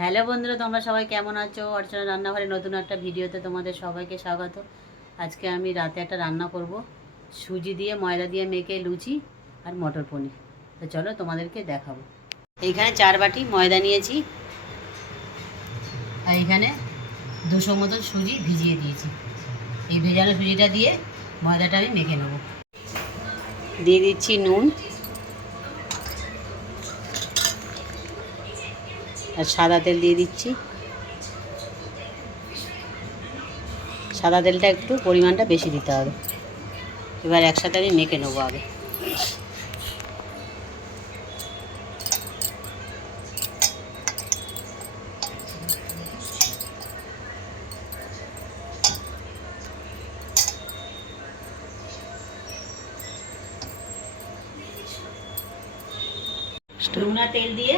Hello বন্ধুরা, তোমরা সবাই কেমন আছো? অর্চনা রান্নাঘরে নতুন একটা ভিডিওতে তোমাদের সবাইকে স্বাগত। আজকে আমি রাতে একটা রান্না করব, সুজি দিয়ে ময়দা দিয়ে মেখে লুচি আর মটর পনির। তো চলো তোমাদেরকে দেখাবো। এইখানে 4 বাটি ময়দা নিয়েছি আর এইখানে 200 মতো সুজি ভিজিয়ে দিয়েছি। এই ভেজানো সুজিটা দিয়ে ময়দাটা আমি মেখে নেব। দিয়ে দিচ্ছি নুন আর সাদা তেল দিয়ে দিচ্ছি। সাদা তেলটা একটু পরিমাণটা বেশি দিতে হবে। এবার একসাথে আমি মেখে নেবো আগে। শুকনা তেল দিয়ে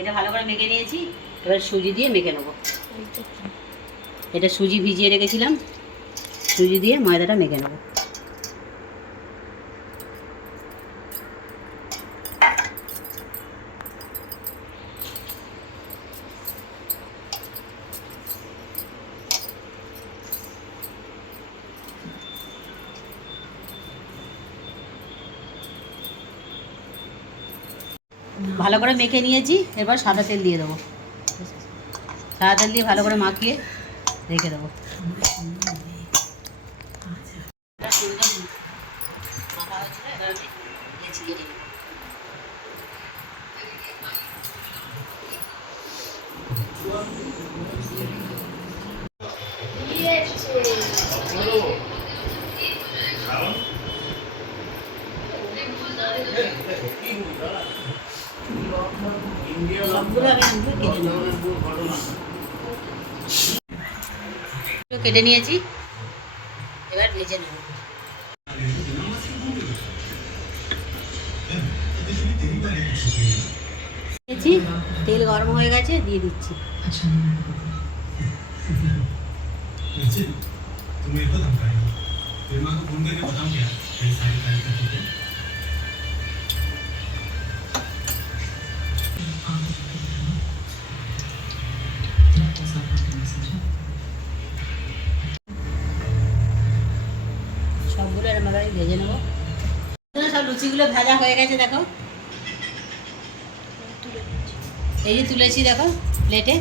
এটা ভালো করে মেখে নিয়েছি। এবার সুজি দিয়ে মেখে নেবো। এটা সুজি ভিজিয়ে রেখেছিলাম, সুজি দিয়ে ময়দাটা মেখে নেবো। ভালো করে মেখে নিয়েছি। এবার সাদা তেল দিয়ে দেবো। সাদা তেল দিয়ে ভালো করে মাখিয়ে রেখে দেবো। সবগুলো আমি কেটে নিয়েছি। এবার ভেজে নেব। তেল গরম হয়ে গেছে, দিয়ে দিচ্ছি। সবগুলো এরকমভাবে আমি ভেজে নেবো। সব লুচিগুলো ভাজা হয়ে গেছে, দেখো। এই যে তুলেছি দেখো প্লেটে।